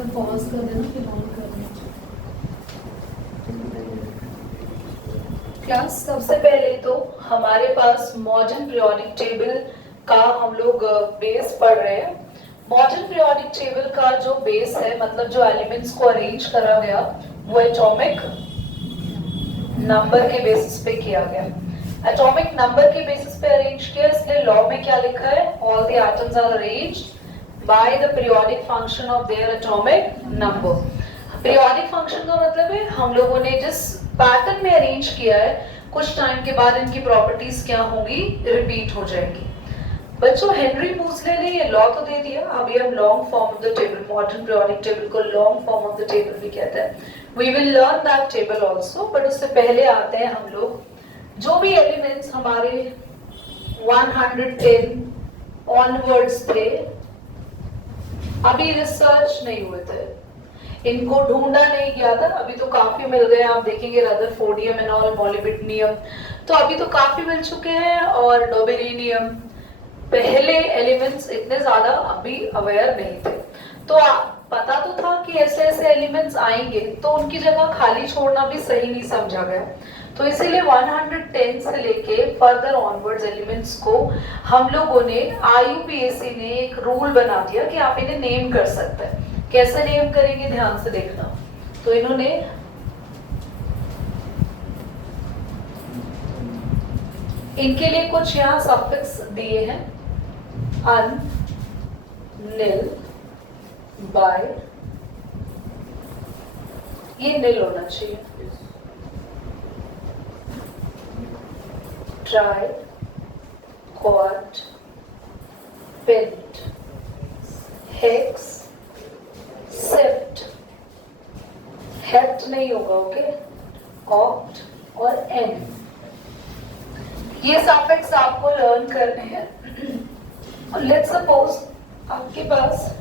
बार pause कर देना फिर ऑन कर देना। क्लास सबसे पहले तो हमारे पास मॉडर्न पीरियोडिक टेबल का हम लोग बेस पढ़ रहे हैं। मॉडर्न पीरियोडिक टेबल का जो बेस है, मतलब जो एलिमेंट्स को अरेंज करा गया, वो एटॉमिक नंबर के बेसिस पे किया गया। एटॉमिक नंबर के बेसिस पे अरेंज किया, इसलिए लॉ में क्या लिखा है, all the atoms are arranged by the periodic function of their atomic number. Periodic function का मतलब है हम लोगों ने जिस पैटर्न में अरेंज किया है, कुछ टाइम के बाद इनकी प्रॉपर्टीज क्या होंगी, रिपीट हो जाएगी। बच्चों, हेनरी मूसले ने ये लॉ तो दे दिया, अभी हम long form of the table, modern periodic table को long form of the table भी कहते हैं। We will learn that table also, but उससे पहले आते हैं हम लोग जो भी एलिमेंट्स हमारे 110 ऑनवर्ड्स थे, अभी रिसर्च नहीं हुए थे, इनको ढूंढा नहीं गया था, अभी तो काफी मिल गए। आप देखेंगे रदरफोर्डियम एंड ऑल, मॉलिब्डेनम, तो अभी तो काफी मिल चुके हैं, और डोबेरिनियम। पहले एलिमेंट्स इतने ज्यादा अभी अवेयर नहीं थे, तो पता तो था कि ऐसे ऐसे एलिमेंट्स आएंगे, तो उनकी जगह खाली छोड़ना भी सही नहीं समझा गया। तो इसीलिए 110 से लेके फर्दर ऑनवर्ड्स एलिमेंट्स को हम लोगों ने, IUPAC ने एक रूल बना दिया कि आप इन्हें नेम कर सकते हैं। कैसे नेम करेंगे, ध्यान से देखना। तो इन्होंने इनके लिए कुछ यहाँ सफिक्स दिए हैं, अन, निल, बाय, ये निल होना चाहिए, tri, quad, pent, hex, sept, hept नहीं होगा, ओके, ऑक्ट और एन। ये सफिक्स आपको लर्न करने हैं। और लेट्स सपोज आपके पास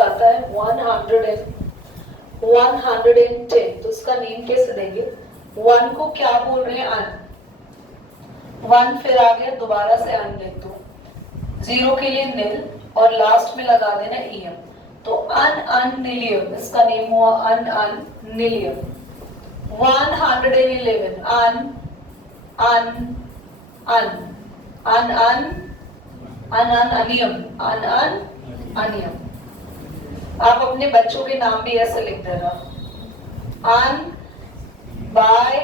आता है 110, तो उसका नेम कैसे देंगे? 1 को क्या बोल रहे हैं, अन, 1 फिर आ गया, दोबारा से अन लिख दो, 0 के लिए निल, और लास्ट में लगा देना ईएम, तो अन अननिलियम, इसका नेम हुआ अन अननिलियम। 111, अन अन अन अन अन अन अन अनियम, अन अन अनियम। आप अपने बच्चों के नाम भी ऐसे लिख देना, अन, बाय,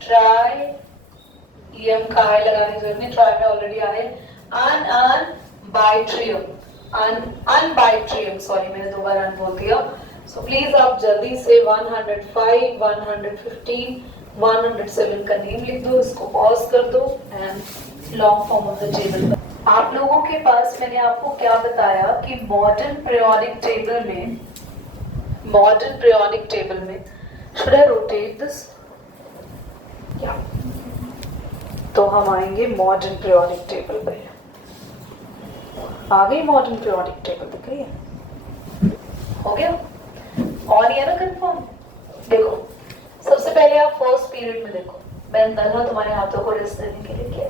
ट्राई, ईएम का आई लगाने की जरूरत नहीं, ट्राई में ऑलरेडी आए, अन अन बाइट्रियम, अनबाइट्रियम, सॉरी मैंने दोबारा अन बोल दिया। सो प्लीज आप जल्दी से 105, 115, 107 का नेम लिख दो, इसको पॉज कर दो and long form of the table. आप लोगों के पास मैंने आपको क्या बताया कि मॉडर्न पीरियोडिक टेबल में शुड आई रोटेट दिस, क्या, तो हम आएंगे मॉडर्न पीरियोडिक टेबल पे। आ गई मॉडर्न पीरियोडिक टेबल, दिख रही है, हो गया, और ये ना कंफर्म। देखो, सबसे पहले आप फर्स्ट पीरियड में देखो, मैंने दरअसल तुम्हारे हाथों को रेस्ट देने के लिए किया।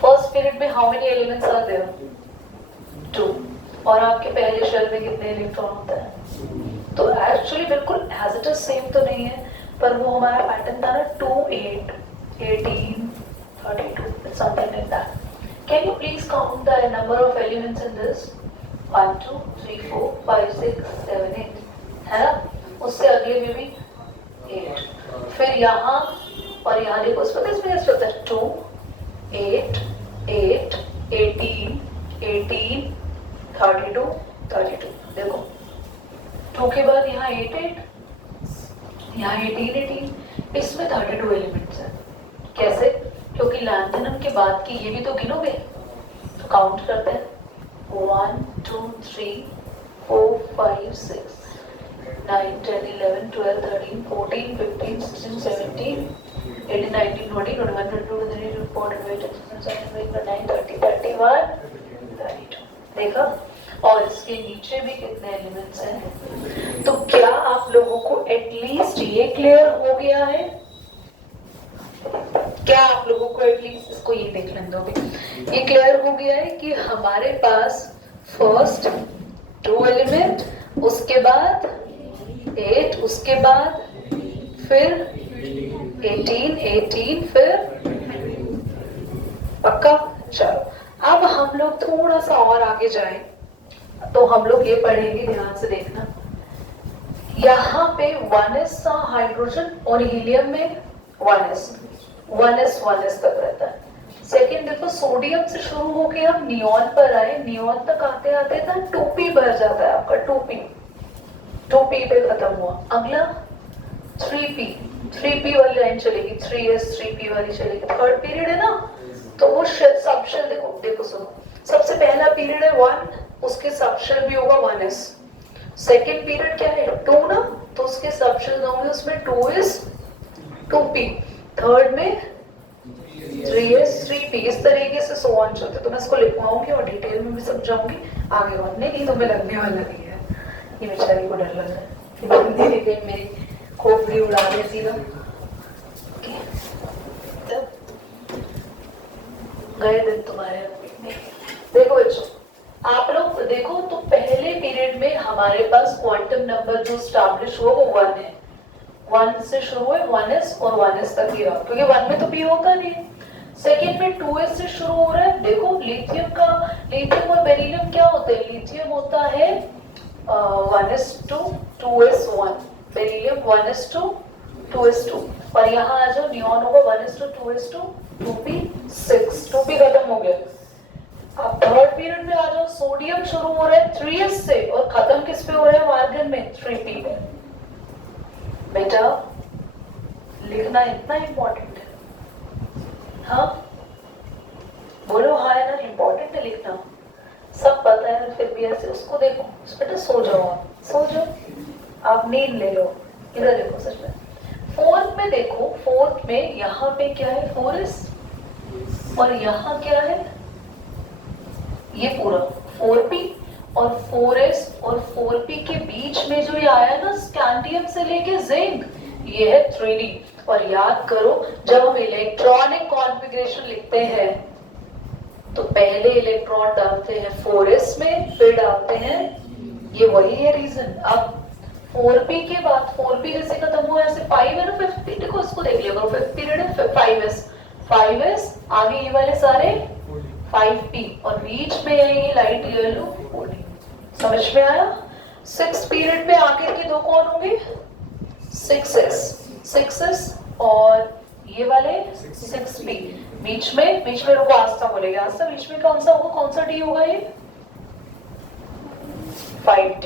फर्स्ट पीरियड में how many elements are there? 2, और आपके पहले शेल में कितने इलेक्ट्रॉन होता है? तो एक्चुअली बिल्कुल एज इट इज सेम तो नहीं है, पर वो हमारा पैटर्न था ना, 2, 8, 18, 32, something like that. Can you please count the number of elements in this? 1, 2, 3, 4, 5, 6, 7, 8, है ना? उससे अगले में भी 8, फिर यहाँ और यहाँ देखो, इसमें कैसे होता है, 2, 8, 8, 18, 18, 32, 32, देखो 2 के बाद यहाँ 8, 8, यहाँ 18, 18, इसमें 32 एलिमेंट्स हैं। कैसे? क्योंकि लैंथेनम के बाद की ये भी तो गिनोगे, तो काउंट करते हैं, 1, 2, 3, 4, 5, 6, 9, 10, 11, 12, 13, 14, 15, 16, 17, 18, 19, 20, 21, 22, 23, 24, 25, 26, 27, 28, 29, 30, 31, 32, देखा? और इसके नीचे भी कितने एलिमेंट्स हैं? तो क्या आप लोगों को एटलीस्ट ये क्लियर हो गया है क्या आप लोगों को एटलीस्ट इसको ये देख लेने दोगे? ये क्लियर हो गया है कि हमारे पास फर्स्ट 2 एलिमेंट, उसके बाद 8, उसके बाद फिर 18 फिर पक्का। चलो अब हम लोग थोड़ा सा और आगे जाएं तो हम लोग ये पढ़ेंगे, ध्यान से देखना। यहाँ पे 1s सा हाइड्रोजन और हीलियम में 1s तक रहता है। सेकेंड देखो, सोडियम से शुरू होके हम नियॉन पर आए, नियॉन तक आते आते था 2p भर जाता है आपका, 2p पे खत्म हुआ। अगला 3p वाली लाइन चलेगी, 3s 3p वाली चलेगी। थर्ड पीरियड है ना, तो वो सबशेल देखो सुनो, सबसे पहला पीरियड है 1, उसके सबशेल भी होगा 1s। सेकेंड पीरियड क्या है 2 ना, तो उसके सबशेल होंगे उसमें 2s 2p। थर्ड में 3s 3p, इस तरीके से सो ऑन चलते। तो मैं इसको लिखवाऊंगी और डिटेल में भी समझाऊंगी आगे बढ़ने, नहीं तो मैं लगने वाला नहीं है। ये बेचारी को डर लग रहा है कि धीरे कहीं मेरी खोपड़ी उड़ा दे सीधा। गए दिन तुम्हारे। देखो बच्चों, आप लोग देखो तो पहले पीरियड में हमारे पास क्वांटम नंबर जो स्टैब्लिश हुआ वो 1 है। 1 से शुरू है, 1s और 1s तक ही रहा, क्योंकि 1 में तो p होता नहीं है। सेकेंड में 2s से शुरू हो रहा है। देखो लिथियम और बेरिलियम क्या होते हैं? लिथियम होता है 1s2 2s1, beryllium 1s2 2s2, और यहाँ आ जाओ नियॉन होगा 1s2 2s2 2p6, 2p खत्म हो गया। अब थर्ड पीरियड में आ जाओ, सोडियम शुरू हो रहा है 3s से और खत्म किस पे हो रहा है? आर्गन में 3p पे। बेटा लिखना इतना इम्पोर्टेंट है? हाँ बोलो, हाँ है ना, इम्पोर्टेंट है लिखना। सब पता है फिर भी ऐसे उसको देखो। बेटा सो जाओ, आप सो जाओ, आप नींद ले लो। इधर देखो, सच में फोर्थ में देखो, फोर्थ में यहाँ पे क्या है 4s और यहाँ क्या है ये पूरा 4p, और 4s और 4p के बीच में जो ये आया ना स्कैंडियम से लेके जिंक, ये है 3d। और याद करो जब हम इलेक्ट्रॉनिक कॉन्फ़िगरेशन लिखते हैं तो पहले इलेक्ट्रॉन डालते हैं 4s में, फिर डालते हैं, ये वही है रीजन। अब 4p के बाद 4p जैसे खत्म हुआ ऐसे 5 है ना, 5th देखो इसको देख लिया करो, 5th पीरियड है 5s आगे ये वाले सारे 5p और बीच में है ये लाइट येलो 14। समझ में आया? 6th पीरियड में आगे के दो कौन होंगे? 6s और ये वाले 6p। बीच में रुको, आस्था बोलेगा, आस्था बीच में कौन सा होगा? कौन सा d होगा? ये 5d।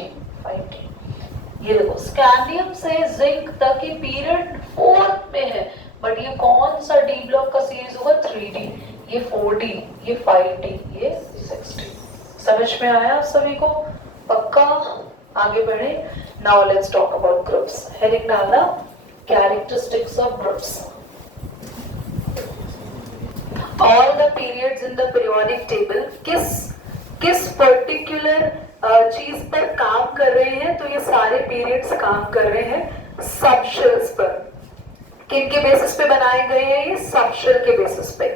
ये देखो स्कैंडियम से जिंक तक की पीरियड 4th में है, बट ये कौन सा डी ब्लॉक का सीरीज होगा? 3d, ये 4d, ये 5d, ये 6d। समझ में आया सभी को? पक्का? आगे बढ़े। Now let's talk about groups. Heading डालना characteristics of groups. All the periods in the periodic table किस पर्टिकुलर चीज पर काम कर रहे हैं? तो ये सारे पीरियड्स काम कर रहे हैं सबशेल्स पर। किन के बेसिस पे बनाए गए हैं? ये सबशेल के बेसिस पे।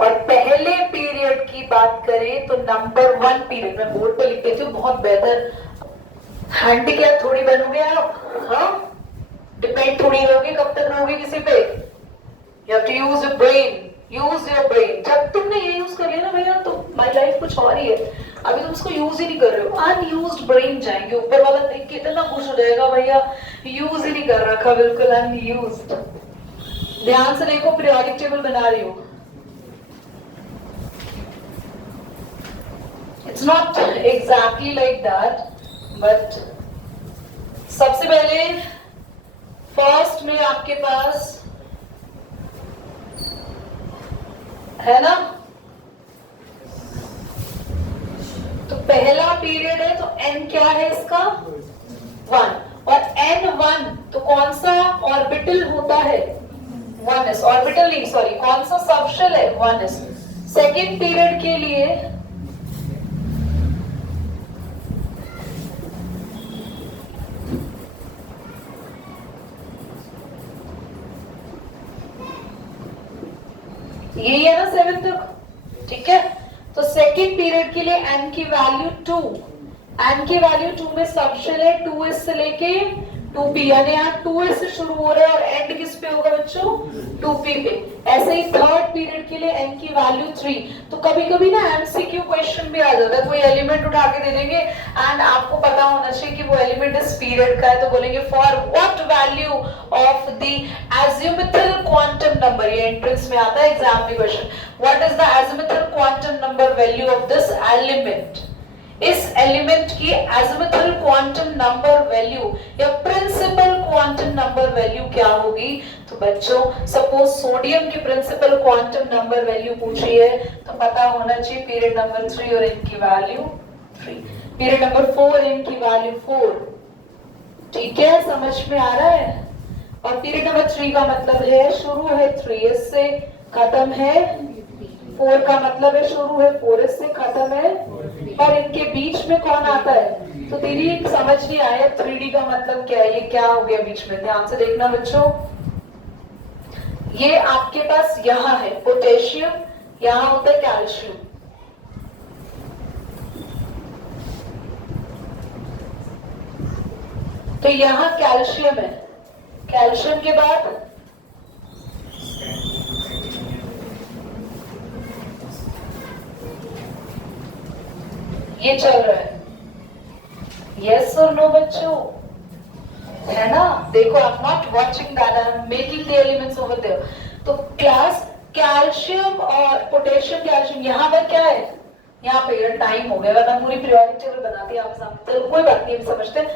और पहले पीरियड की बात करें तो नंबर 1 पीरियड, मैं बोर्ड पे लिख देती हूँ, बहुत बेहतर हैंडीकैप थोड़ी बनोगे आप, हाँ डिपेंड थोड़ी रहोगे, कब तक रहोगे किसी पे? You have to use your brain, use your brain. जब तुमने ये यूज कर लिया ना भैया तो माय लाइफ कुछ और ही है। अभी तुम इसको यूज ही नहीं कर रहे हो, अनयूज्ड ब्रेन जाएंगे, ऊपर वाला देख के इतना खुश हो जाएगा भैया यूज ही नहीं कर रखा, बिल्कुल अनयूज्ड। ध्यान से देखो, पीरियोडिक टेबल बना रही हूँ। It's not exactly like that, but सबसे पहले फर्स्ट में आपके पास है ना, तो पहला पीरियड है तो n क्या है इसका? 1, और n1 तो कौन सा ऑर्बिटल होता है? 1s। ऑर्बिटल नहीं, सॉरी, कौन सा सबशेल है? 1s। सेकेंड पीरियड के लिए 11 तक, ठीक है। तो सेकेंड पीरियड के लिए n की वैल्यू 2, n की वैल्यू 2 में सब शेल है 2s से लेके 2p, यानी यहाँ 2s से शुरू हो रहा है और एंड किस पे होगा बच्चों 2p पे। ऐसे ही थर्ड पीरियड के लिए n की वैल्यू 3। तो कभी कभी ना एमसीक्यू क्वेश्चन भी आ जाता है, कोई एलिमेंट उठा के दे देंगे एंड आपको पता होना चाहिए कि वो एलिमेंट इस पीरियड का है, तो बोलेंगे for what value of the azimuthal quantum number, ये एंट्रेंस में आता है एग्जाम में question, what is the azimuthal quantum number value of this element, इस एलिमेंट की एजिमुथल क्वांटम नंबर वैल्यू या प्रिंसिपल क्वांटम नंबर वैल्यू क्या होगी। तो बच्चों सपोज सोडियम की प्रिंसिपल क्वांटम नंबर वैल्यू पूछी है तो पता होना चाहिए पीरियड नंबर 3 और इनकी वैल्यू 3, पीरियड नंबर 4 इनकी वैल्यू 4, ठीक है, समझ में आ रहा है। और पीरियड नंबर 3 का मतलब है शुरू है 3s से खत्म है 4 का मतलब है शुरू है 4s से खत्म है, और इनके बीच में कौन आता है। तो दीदी समझ नहीं आया 3D का मतलब क्या है, ये क्या हो गया बीच में, ध्यान से देखना बच्चों। ये आपके पास यहाँ है पोटेशियम, यहाँ होता है कैल्शियम, तो यहाँ कैल्शियम है, कैल्शियम के बाद ये चल रहा है, यस और नो बच्चों, है ना। देखो I am not watching that, I am making the elements over there. तो क्लास कैल्शियम और पोटेशियम कैल्शियम यहाँ पर क्या है, यहाँ पे यार टाइम हो गया वरना पूरी पीरियोडिक टेबल बनाती आप समझते, तो कोई बात नहीं समझते।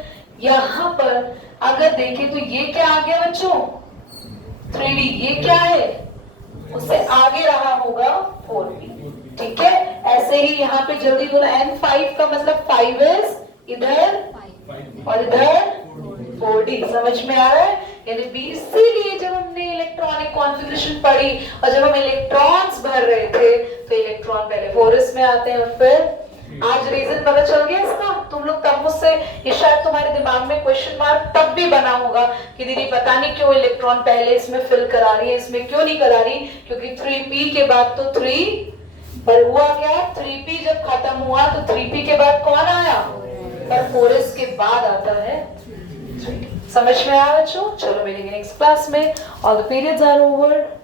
यहाँ पर अगर देखें तो ये क्या आ गया बच्चों 3D, ये क्या है उससे आगे रहा होगा 4p, ठीक है। ऐसे ही यहाँ पे जल्दी बोला n5 का मतलब 5s इधर और इधर 4d, समझ में आ रहा है। यानी इसीलिए जब हमने इलेक्ट्रॉनिक कॉन्फ़िगरेशन पढ़ी और जब हम इलेक्ट्रॉन्स भर रहे थे तो इलेक्ट्रॉन पहले 4s में आते हैं और फिर आज रीजन पता चल गया इसका। तुम लोग तब मुझसे, ये शायद तुम्हारे दिमाग में क्वेश्चन मार्क तब भी बना होगा कि दीदी पता नहीं क्यों इलेक्ट्रॉन पहले इसमें फिल करा रही है, इसमें क्यों नहीं करा रही, क्योंकि 3p के बाद तो 3, पर हुआ क्या 3p जब खत्म हुआ तो 3p के बाद कौन आया, पर 4s के बाद आता है 3d। समझ में आया बच्चों, चलो मिलेंगे नेक्स्ट क्लास में। All the periods are over.